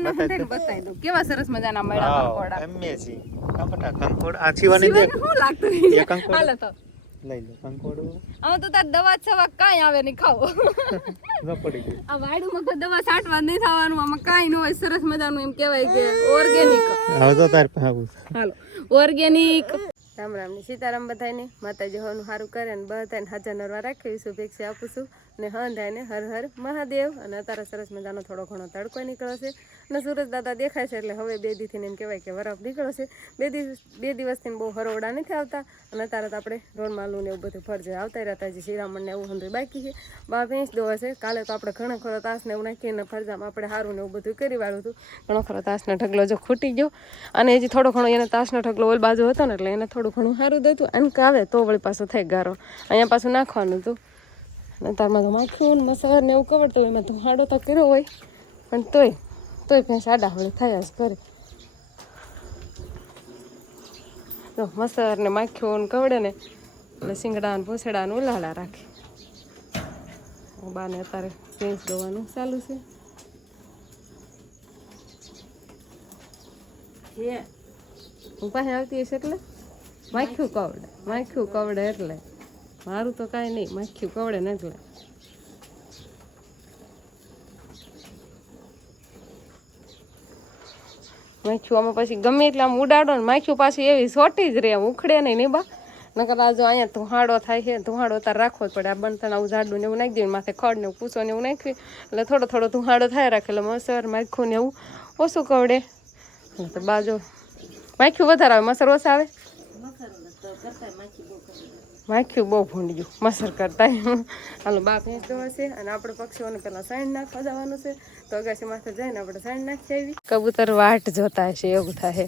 તમને હંધાઈને બતાવી દઉં. કેવા સરસ મજાના મળ્યા કંકોડા. અમેઝિંગ કંકોડા કંકોડ. આ છીવાની દે શું લાગતું એ કંકોડ? હાલો તો. લઈ લો કંકોડો. આમાં તો તાર દવા છવા કાઈ આવે નહીં ખાઓ. ન પડી ગઈ આ વાડું કોઈ દવા છાંટવા નહીં થવાનું આમાં કાઈ ન હોય સરસ મજાનું એમ કહેવાય કે ઓર્ગેનિક હવે તો તાર પાવું હાલો ઓર્ગેનિક રામ રામની સીતારામ બધાને માતાજી હોનું સારું કરે ને બધાને હાજર નરવા રાખીશું શુભેચ્છા આપું છું. અને હંધાઈને હર હર મહાદેવ અને અત્યારે સરસ મજાનો થોડો ઘણો તડકો નીકળ્યો છે. અને સુરજ દાદા દેખાય છે એટલે હવે બે દીથી એમ કહેવાય કે વરફ નીકળ્યો છે. બે દિવસ બે દિવસથી બહુ હરોડા નથી આવતા. અને અત્યારે તો આપણે રોનમાલું ને એવું બધું ફરજે આવતા રહેતા જે શ્રીરામણ ને એવું હંધું બાકી છે. બા ભેંસ દોવા છે. કાલે તો આપણે ઘણો ખરો તાસ ને એવું નાખીને ફરજામાં આપણે સારું ને એવું બધું કરી વાળું હતું. ઘણો ખરો તાસનો ઢગલો જો ખૂટી ગયો. અને હજી થોડો ઘણો એને તાસનો ઢગલો ઓલ બાજુ હતો ને એટલે એને થોડું ઘણું સારું દતું અને કાવે તો વળી પાછું થઈ ગારો. અહીંયા પાછું નાખવાનું હતું. અને તારમાં તો માખ્યું ને એવું કવડતો હોય એમાં ધુમાડો તો કર્યો હોય, પણ તોય તોય ભેંસ આડા હળી થયા જ કરે તો મસર ને માખીઓ ને કવડે ને એટલે શિંગડા ને ભૂસડા ને ઉલાળા રાખે. બાને અત્યારે ભેંસ દોવાનું ચાલુ છે. હું પાસે આવતી હશે એટલે? માખ્યું કવડે માખ્યું કવડે એટલે. મારું તો કાંઈ નહીં, માખ્યું કવડે નાખલા. માખ્યું આમાં પછી ગમે એટલે આમ ઉડાડો ને માખ્યું પાછી એવી સોટી જ રહે ઉખડે નહીં નહીં બા. નકર આ જો અહીંયા ધુહાડો થાય છે, ધુહાડો તાર રાખવો જ પડે. આ બનતા આવું ઝાડું ને એવું નાખી દઈએ માથે ખડ ને એવું પૂછો ને એવું નાખ્યું એટલે થોડો થોડો ધુહાડો થાય રાખે, એટલે મસર, માખ્યું ને એવું ઓછું કવડે. તો બાજુ માખ્યું વધારે આવે, મસર ઓછા આવે? માખ્યું બહુ ભૂંડ્યું મસર કરતા હાલો બા ભેંસ ધોવા છે અને આપણે પક્ષીઓને પેલા સાઈડ નાખવા જવાનું છે. તો અગાસી માથે જઈને આપણે સાઈડ નાખી આવી. કબૂતર વાટ જોતા હશે, એવું થાય.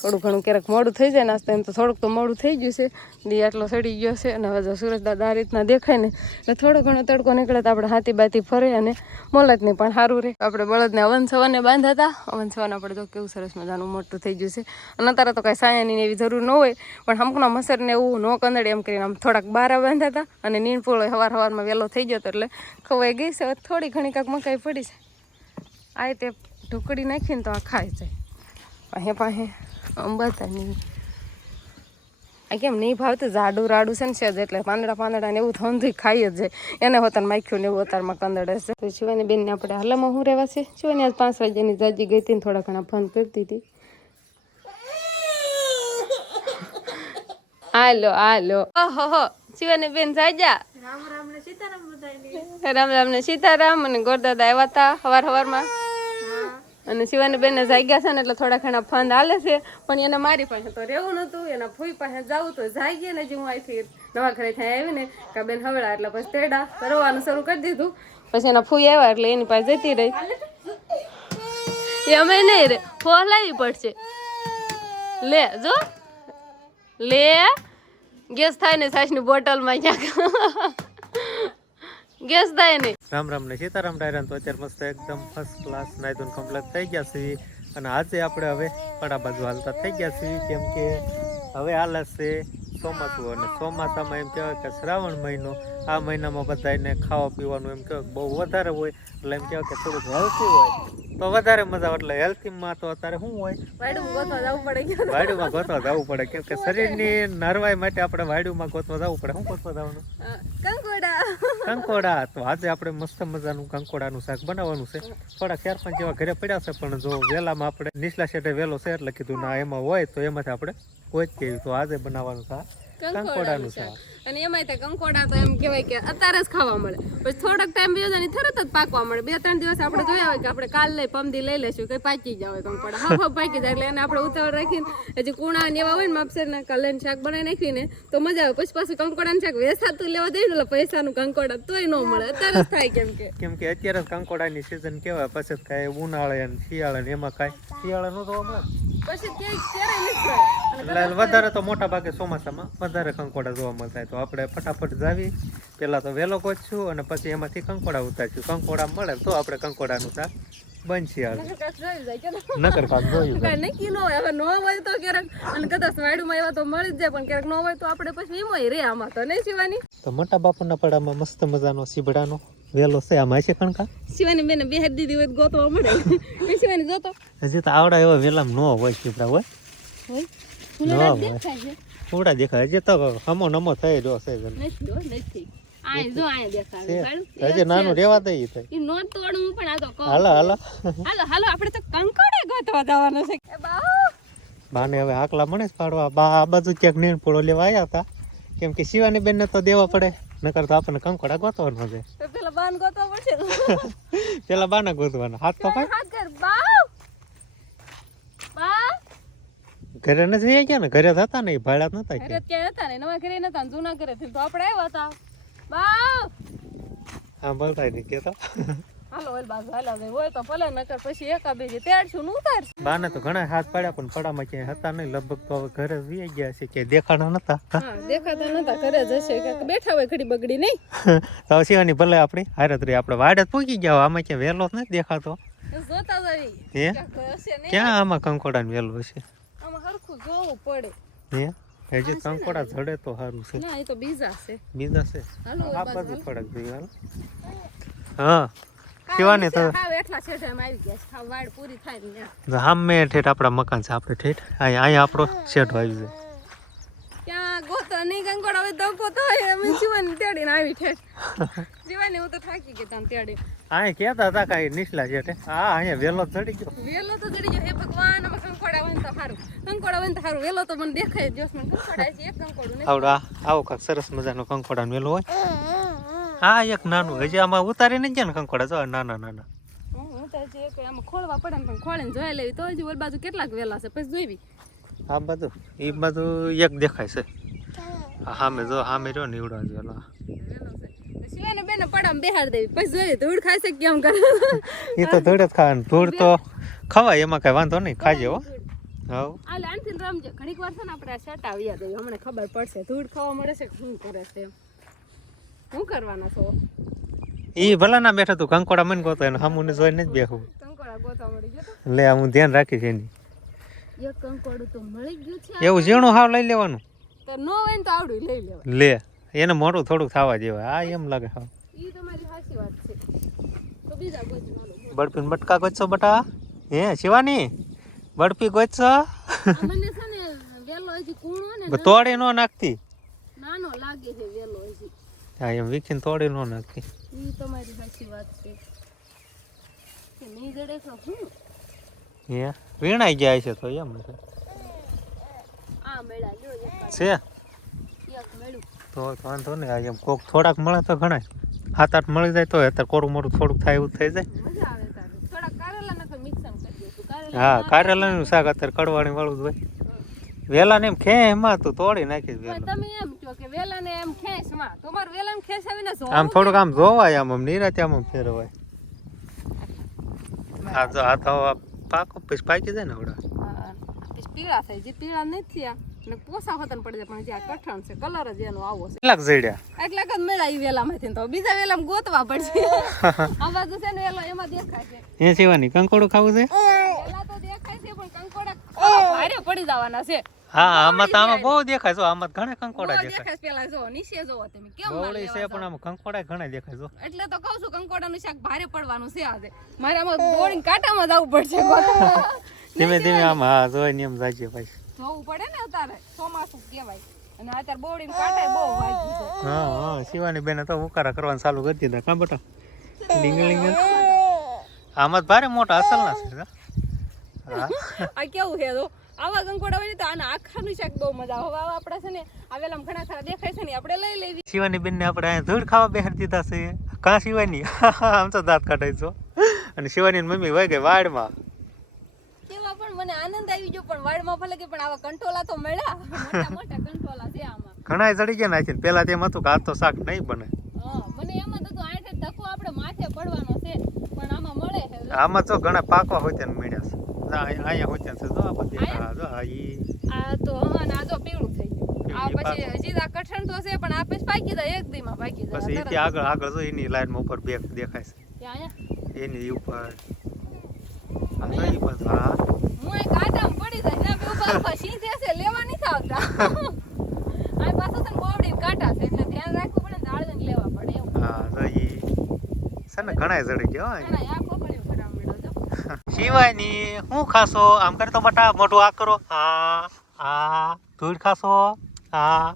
થોડું ઘણું ક્યારેક મોડું થઈ જાય નાસ્તા એમ તો થોડુંક તો મોડું થઈ ગયું છે. દી આટલો સડી ગયો છે અને હવે જો સુરજ દાદા આ રીતના દેખાય ને, એટલે થોડો ઘણો તડકો નીકળે તો આપણે હાથી બાતી ફરે અને મોલતને પણ સારું રહે. આપણે બળદને અવન સવાને બાંધ્યા હતા અવન સવાન આપણે તો કેવું સરસ મજાનું મોટું થઈ ગયું છે. અને અત્યારે તો કાંઈ સાયાની એવી જરૂર ન હોય, પણ હમકના મસરને એવું, ન કંદડે એમ કરીને આમ થોડાક બારા બાંધ્યા હતા અને નીણપોળો હવાર હવારમાં વહેલો થઈ ગયો હતો એટલે ખવાઈ ગઈ છે. થોડી ઘણી કાંક મકાઈ પડી છે. આ તે ઢોકળી નાખીને તો આ ખાય જાય. પાસે પાસે અંબાતાની. આ કેમ નહીં ભાવતું? જાડું રાડું છે ને છે જ એટલે પાંદડા પાંદડા ને એવું થંધું ખાઈ જ જાય. એને હોતાને માખ્યું ને એવું અતારમાં કંદડે છે. તો શિવાની બેનને આપણે હાલામાં હું રહેવા છે? શિવાની આજ પાંચ વાગ્યાની જાજી ગઈ હતી ને થોડા ઘણા ફોન કરતી હતી. હાલો હાલો. ઓહો શિવાની બેન જાજા? રામ રામ ને સીતારામ અને ગોરદાદા આવ્યા હતા હવાર હવારમાં. અને શિવાની બેન જાગ્યા છે ને એટલે થોડા ઘણા ફંદ હાલે છે. પણ એને મારી પાસે તો રહેવું નતું એના ફૂઈ પાસે જવું તો જાગીએ ને જે હું અહીંથી નવા ઘરે ત્યાં આવી ને, કા બેન હવડા એટલે પછી તેડા કરવાનું શરૂ કરી દીધું. પછી એના ફૂઈ આવ્યા એટલે એની પાસે જતી રહી. એ અમે નહીં રે, ફોન લાવી પડશે. લે, જો. લે, ગેસ થાય ને સાસની બોટલમાં ક્યાંક. ગેસ દાય ને રામ રામ ને સીતારામ ડાયરાન તો અત્યારે મસ્ત એકદમ ફર્સ્ટ ક્લાસ નાયદોન કમ્પ્લીટ થઈ ગયા છે અને આજે આપણે હવે પડા બાજુ હાલતા થઈ ગયા છે કેમ કે હવે હાલે છે ચોમાસું. અને ચોમાસામાં એમ કહેવાય કે શ્રાવણ મહિનો આ મહિનામાં બધાને ખાવા પીવાનું એમ કહેવાય બહુ વધારે હોય. એટલે એમ કહેવાય કે થોડુંક હેલ્થી હોય. તો વધારે મજા આવે એટલે હેલ્થીમાં તો અત્યારે શું હોય? વાડું ગોતવા જવું પડે વાયડુમાં ગોતવા જવું પડે. કેમ કે શરીરની નરવાઈ માટે આપણે વાયડુમાં ગોતવા જવું પડે. શું ગોતવા જવાનું? કંકોડા. તો આજે આપણે મસ્ત મજાનું કંકોડાનું શાક બનાવવાનું છે. થોડા ચાર પાંચ જેવા ઘરે પડ્યા છે, પણ જો વેલામાં આપણે નીચલા શેઠે વેલો છે એટલે કીધું ના એમાં હોય તો એમાંથી આપણે કોઈ જ તો આજે બનાવવાનું આ. કંકોડાનું શાક. અને એમાંય તે કંકોડા તો એમ કહેવાય કે અત્યારે જ ખાવા મળે. પછી થોડોક ટાઈમ બીજો ને તરત જ પાકવા મળે. બે ત્રણ દિવસ આપણે જોયા હોય કે આપણે કાલ લઈ પમદી લઈ લેશું કઈ પાકી જાય હોય કંકોડા. હા હા પાકી જાય. એટલે એને આપણે ઉતાવળ રાખીને હજી કુણા ને એવા હોય ને માપસર ને કાલે શાક બનાવી નાખીને તો મજા આવે. પછી પાછું કંકોડાનું શાક વેસાતું લેવા દઈએ ને એટલે પૈસાનું કંકોડા તોય ન મળે. અત્યારે જ થાય કેમ કે. કેમ કે અત્યારે કંકોડાની સિઝન કહેવાય. પછી કાંઈ ઉનાળે ને શિયાળે ને એમાં કાંઈ શિયાળે નો જોવા મળે પછી. એટલે વધારે તો મોટા ભાગે ચોમાસામાં વધારે કંકોડા જોવા મળતા તો આપણે ફટાફટ જાવી. પહેલાં તો વેલો કોચશું અને પછી એમાંથી કંકોડા ઉતારશું. કંકોડા મળે તો આપણે કંકોડાનું શાક બનશે? નકર પાક જોયું હોય. હવે ન હોય તો ક્યારેક અને કદાચ વાડુમાં એવા તો મળી જ જાય પણ ક્યારેક ન હોય તો આપણે પછી એમાં રે આમાં તો. નહીં સીવાની તો મોટા બાપુના પડામાં મસ્ત મજાનો સીભડાનો વેલો છે આમાં છે કણકા? શિવાની બેને બે હાથ દીધી હોય ગોતવા મળે. એ શિવાની જોતો. હજી તો આવડા એવા વેલા ન હોય પીપળા હોય? હોય. ના દેખાય છે. થોડા દેખાય. હજી તો હમો નમો થઈ રહ્યો છે નથી હો, નથી. આ જો આ દેખાય. હજી નાનું રેવા દઈ થાય ઈ નોટ તોડું પણ આ તો કહું. હાલો હાલો. હાલો હાલો આપણે તો કંકોડે ગોતવા જવાનું છે. એ બાઉ બાને હવે આકલા મળે જ પાડવા. બા આ બાજુ ક્યાંક નીણપોળો લેવા આવ્યા હતા. કેમ કે શિવાની બેનને તો દેવા પડે. નકર તો આપણને કંકોડા ગોતવાનો છે. પેલા બાન ગોતવા પડશે પેલા બાના ગોતવાના. હાથ કપાય હાથ બાઉ બા ઘરે નથી જઈ ગયા ને? ઘરે હતા ને ભાડા નતા ઘરે કે જ ક્યાંય હતા ને નવા ઘરે નતા ને જૂના ઘરે થી તો આપણે આવ્યા હતા. બા હા બોલતા નહીં કેતો હાલો ઓલ બાજુ હાલા જાય હોય તો ભલે નકર પછી એકા બેજી તેડશું ને ઉતારશું. બાને તો ઘણા હાથ પાડ્યા પણ પડામાં ક્યાંય હતા નહીં. લગભગ તો હવે ઘરે વી ગયા છે કે દેખાડા નતા. હા દેખાતા નતા ઘરે જશે કે બેઠા હોય ઘડી બગડી નહીં. તો ભલે આપણી. હારત રહી આપણે વાડે પૂગી ગયા આમાં ક્યાં વેલો નથી દેખાતો. જોતા ક્યાં આમાં કંકોડા વેલો છે આમાં હરખું જોવું પડે. હે? હજી કંકોડા જડે તો સારું છે. ના એ તો બીજા છે. બીજા છે? આ બાજુ બાજુ થોડાક જોઈએ હા. શિવાની તો. સામે ઠેઠ આપણા મકાન છે આપણે ઠેઠ. અહીંયા અહીંયા આપણો શેઠ આવી છે આવો કાંક સરસ મજાનો કંકોડા વેલો હોય. હા એક નાનું. હજી આમાં ઉતારી ગયા ને કંકોડા. જો નાના નાના. હું હું ખોળવા પડે ને પણ જોઈ લેવી. તો હજી ઓલ બાજુ કેટલાક વેલા છે પછી જોઈવી. આ બધું એ બધું એક દેખાય છે. સામે જો સામે રહ્યો ને એવડો વેલો. વેલો છે. તો શિવાને બેને પડામાં બેહાડ દેવી. પછી જોઈએ ધૂળ કે કેમ કરે? એ તો ધૂળ જ ખાવાનું ધૂળ તો ખવાય એમાં કઈ વાંધો નહીં. ખાજે હો. હવ. આ રમજે. ઘણીક વાર છે ને આપણે શર્ટ દેવી. હમણાં ખબર પડશે. ધૂળ ખાવા મળે છે શું કરે છે. શું કરવાના છો? ઈ ભલા ના બેઠો તું કંકોડા મને ગોતો એને સામુને જોઈને જ બેહું. કંકોડા ગોતા મળી ગયો લે હું ધ્યાન રાખીશ એની. એક કંકોડું તો મળી ગયું છે એવું ઝીણું હાવ લઈ લેવાનું. તો નો હોય ને તો આવડું લઈ લેવા લે એને મોટું થોડુંક થવા જેવા આ એમ લાગે હા ઈ તમારી સાચી વાત છે. તો બીજા જ માનો બટકા ગોચો બટા? હે શિવાની? બડપી ગોચો મને છે ને વેલો હજી કૂણો ને તોડે નો નાખતી. નાનો લાગે છે વેલો હજી. હા એમ વીખીને તોડી નો નાખી. તમારી સાચી વાત છે. કે નહીં જડે તો હું હે વીણાઈ ગયા છે તો એમ છે. આ મેળા લ્યો છે? એક મેળું. તો વાંધો નહીં આ કોક થોડાક મળે તો ઘણા સાત આઠ મળી જાય તો અત્યારે કોરું મોરું થોડુંક થાય એવું થઈ જાય. હા કારેલાનું શાક અત્યારે કડવાણી વાળું જ હોય. વેલા ને એમ ખે એમાં તું તોડી નાખી વેલા. તમે એમ કહો કે વેલા ને એમ ખેંચમાં તમારે વેલા ને ખેંચ આવીને જોવું આમ થોડુંક આમ જોવાય આમ આમ નિરાતે આમ ફેરવાય. આ જો આ તો પાકો પીસ પાકી જાય ને આવડા. પીસ પીળા થાય જે પીળા નથી આ ને પોસા હોતન પડી જાય પણ જે આ કઠણ છે કલર જ એનો આવો છે. કેટલાક જડ્યા એટલે જ મેળા ઈ વેલામાંથી તો બીજા વેલામાં ગોતવા પડશે. આ બાજુ છે ને વેલો એમાં દેખાય છે. એ સેવાની કંકોડું ખાવું છે? વેલા તો દેખાય છે પણ કંકોડા ભારે પડી જવાના છે. હા આમાં તો આમાં બહુ દેખાય. જો આમાં ઘણા કંકોડા દેખાય પેલા જો નીચે જો તમે. કેમ બવળી છે પણ આમાં કંકોડા ઘણા દેખાય જો. એટલે તો કહું છું કંકોડાનું શાક ભારે પડવાનું છે આજે. મારે આમાં બોરિંગ કાંટામાં જવું પડશે ધીમે ધીમે આમ હા જોઈ ને. એમ જાજે ભાઈ. જોવું પડે ને અત્યારે ચોમાસું કહેવાય. અને અત્યારે બોડીને કાંટા બહુ વાગી છે. હા હા શિવાની બેન તો ઉકારા કરવાનું ચાલુ કરી દીધા કાં બેટા? ડીંગલિંગ આમાં ભારે મોટા અસલ ના છે હા. આ કેવું છે તો આવા કંકોડા હોય તો આના આખાનું શાક બહુ મજા આવે. આવા આપણા છે ને આવેલા ઘણા ખરા દેખાય છે ને આપણે લઈ લેવી. શિવાની બેનને આપણે અહીંયા ધૂળ ખાવા બેહાર દીધા છે. કાં શિવાની? આમ તો દાંત કાઢાય અને શિવાની મમ્મી વહી ગઈ વાડમાં મને આનંદ આવી ગયો પણ વાડમાં ભલે કે પણ આવા કંટોલા તો મળ્યા. મોટા મોટા કંટોલા છે આમાં. ઘણા ચડી ગયા નાખીને પેલા તેમ હતું કે આ તો શાક નહીં બને. હા મને એમ જ હતું આઠે ધક્કો આપણે માથે પડવાનો છે પણ આમાં મળે છે. આમાં તો ઘણા પાકવા હોય ત્યાં મળ્યા છે. અહીંયા હોય છે જો આ બધી હા જો આ ઈ આ તો હા આ તો પીળું થઈ ગયું. આ પછી હજી આ કઠણ તો છે પણ આ પછી પાકી જાય એક દીમાં પાકી જાય પછી તરત. આગળ આગળ જો એની લાઈનમાં ઉપર બે દેખાય છે. ત્યાં એની ઉપર. આ જો ઈ બધું હું. એક આટામાં પડી જાય ને સીધે છે લેવા નથી આવતા. આ પાછું છે ને બોવડી કાંટા છે એટલે ધ્યાન રાખવું પડે ને આળવીને લેવા પડે એવું. હા જો ઈ ઘણા જડી ગયો. ના, આ ખોપડીઓ ભરાવા માંડ્યો જો. શિવાની હું ખાશો? આમ કરી તો બટા મોટું આ કરો. હા હા ધૂળ ખાશો? હા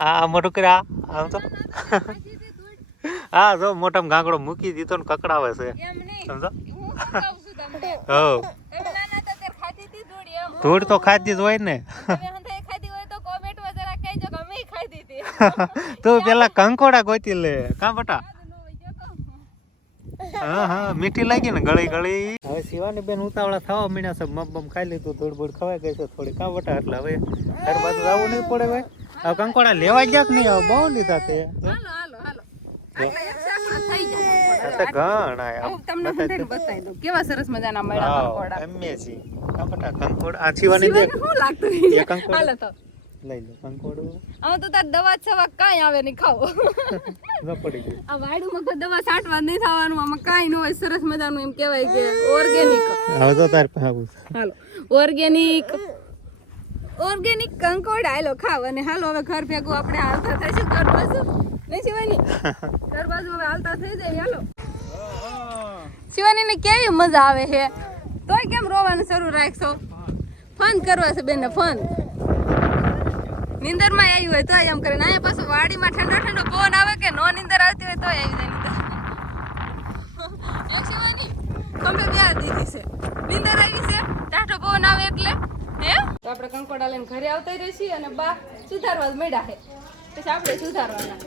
હા મોટું કર્યા? આમ તો હા જો મોટામાં ગાંગડો મૂકી દીધો ને કકડાવે છે. સમજો? હું ધૂળ તો ખાધી જ હોય ને. તો પેલા કંકોડા ગોતી લે. કા બટા. હા હા મીઠી લાગી ને ગળી ગળી. હવે શિવાની બેન ઉતાવળા થવા મીણ્યા છે મમ બમ ખાઈ લીધું ધૂળ બૂળ ખવાઈ ગઈ છે થોડી કા બટા એટલે હવે ઘર બાજુ આવવું નહીં પડે ભાઈ. હવે કંકોડા લેવા ગયા કે નહીં હવે બહુ લીધા તે. હાલો હાલો હાલો. આ કેવા સરસ મજાના મળ્યા કંકોડા. કંકોડ. કંકોડું. હાલો તો. લઈ લો કંકોડું. આમાં તો તાર દવા છવા કાંઈ આવે નહીં ખાવ ન પડી ગયું. આ વાડુમાં તો દવા છાંટવા નહીં થવાનું આમાં કાંઈ ન હોય સરસ મજાનું એમ કહેવાય કે ઓર્ગેનિક હવે તો તાર પાવું હાલો ઓર્ગેનિક ઓર્ગેનિક કંકોડ આયલો ખાવ અને હાલો હવે ઘર ભેગું આપણે હાલતા થઈશું ઘર બાજુ? નહીં શિવાની? ઘર બાજુ હવે હાલતા થઈ જાય હાલો. શિવાનીને કેવી મજા આવે છે? તોય કેમ રોવાનું શરૂ રાખશો? ફન કરવા છે બેન ફન. નિંદરમાં આવી હોય તો એમ કરીને. અહીંયા પાછું વાડીમાં ઠંડો ઠંડો પવન આવે કે નો નિંદર આવતી હોય તોય આવી જાય નિંદર. એક ખંભે બે દીધી છે. નિંદર આવી છે. ટાઢો પવન આવે એટલે. હે? તો આપણે કંકોડા લઈને ઘરે આવતા રહી છીએ અને બા સુધારવા મળ્યા છે. પછી આપણે સુધારવાના.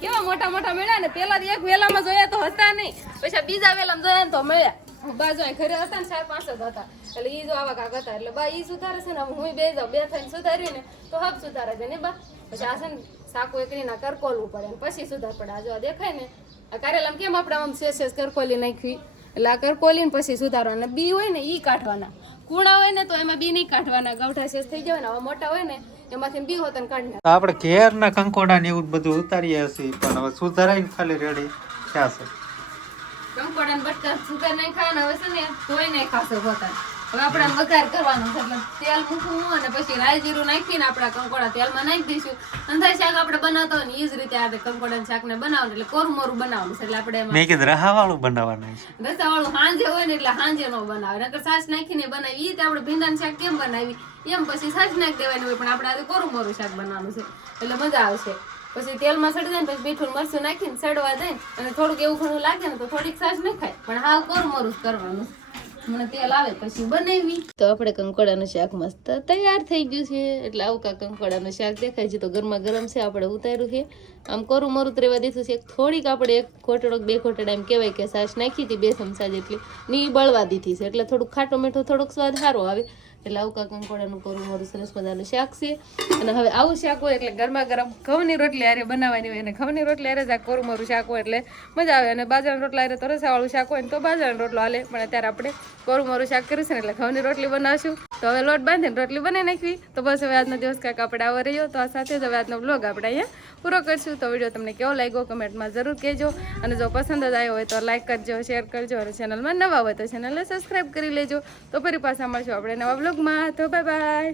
કેવા મોટા મોટા મળ્યા ને? પેલા એક વેલામાં જોયા તો હતા નહીં. પછી બીજા વેલામાં જોયા ને તો મળ્યા. બાજુ અહીં ઘરે હતા ને ચાર પાંચ જ હતા. એટલે ઈ જો આવા કાક હતા. એટલે બા ઈ સુધારે છે ને હું બે જાઉં, બે થઈને સુધારી ને, તો હબ સુધારે છે ને બા. પછી આ છે ને, સાકુ એકરીના કરકોલવું પડે ને, પછી સુધાર પડે. આ જો દેખાય ને, આ કારેલામાં કેમ આપણે આમ શેષ શેષ કરકોલી નાખવી? એટલે આ કરકોલી ને પછી સુધારવાના. બી હોય ને, ઈ કાઢવાના. કુણા હોય ને, તો એમાં બી નહીં કાઢવાના. ગૌઠા શેષ થઈ જાય ને હવે મોટા હોય ને, એમાંથી બી હોત ને કાઢી આપણે ઘેરના કંકોડા ને એવું બધું ઉતારીએ છીએ, પણ હવે સુધારાઈને ખાલી રેડી ક્યાં છે. કંકોડા બટકા સુગર નહીં ખાય ને હવે છે ને તોય નહીં ખાશે પોતા હવે આપણે વઘાર કરવાનો છે એટલે તેલ મૂકવું અને પછી રાઈ જીરું નાખીને આપણા કંકોડા તેલમાં નાખી દઈશું. અંધાઈ શાક આપણે બનાવતો ને એ જ રીતે આપણે કંકોડા શાક ને બનાવવાનું એટલે કોરું મોરું બનાવવાનું છે એટલે આપણે એમાં મેં કીધું રહાવાળું બનાવવાનું છે. રસાવાળું હાંજે હોય ને એટલે હાંજે નો બનાવે. નકર સાસ નાખીને બનાવી એ આપણે ભીંડાનું શાક કેમ બનાવી? એમ પછી સાસ નાખી દેવાની હોય પણ આપણે આજે કોરું મોરું શાક બનાવવાનું છે એટલે મજા આવશે. પછી તેલમાં સડી જાય પછી મીઠું મરચું નાખીને સડવા દે અને થોડુંક એવું ઘણું લાગે ને તો થોડીક સાસ ન ખાય. પણ હા, કોરું મરું કરવાનું. તૈયાર થઈ ગયું છે. એટલે આવું કા કંકોડાનું શાક દેખાય છે તો ગરમા ગરમ છે, આપણે ઉતાર્યું છે. આમ કોરું મોરું તો રહેવા દીધું છે. થોડીક આપણે એક ખોટડો બે ઘોટડા એમ કહેવાય કે સાસ નાખી હતી બે ચમચા જેટલી. ની બળવા દીધી છે. એટલે થોડુંક ખાટો મીઠો, થોડોક સ્વાદ સારો આવે. એટલે આવું કાંઈ કંકોડાનું કોરું, મારું સરસ મજાનું શાક છે. અને હવે આવું શાક હોય એટલે ગરમા ગરમ ઘઉંની રોટલી હારે બનાવવાની હોય. અને ઘઉંની રોટલી અરે જ આ કોરું, મારું શાક હોય એટલે મજા આવે. અને બાજરાના રોટલા હારે તો રસાવાળું શાક હોય ને તો બાજરાનો રોટલો હાલે. પણ અત્યારે આપણે કોરું, મારું શાક કરીશું ને એટલે ઘઉંની રોટલી બનાવશું. તો હવે લોટ બાંધીને રોટલી બનાવી નાખવી. તો બસ હવે આજનો દિવસ કાંઈક આપણે આવો રહ્યો. તો આ સાથે જ હવે આજનો બ્લોગ આપણે અહીંયા પૂરો કરશું. તો વીડિયો તમને કેવો લાગ્યો કમેન્ટમાં જરૂર કહેજો. અને જો પસંદ જ આવ્યો હોય તો લાઈક કરજો, શેર કરજો. અને ચેનલમાં નવા હોય તો ચેનલને સબસ્ક્રાઈબ કરી લેજો. તો ફરી પાછા મળશું. આપણે નવા બ્લોગમાં તો બાય બાય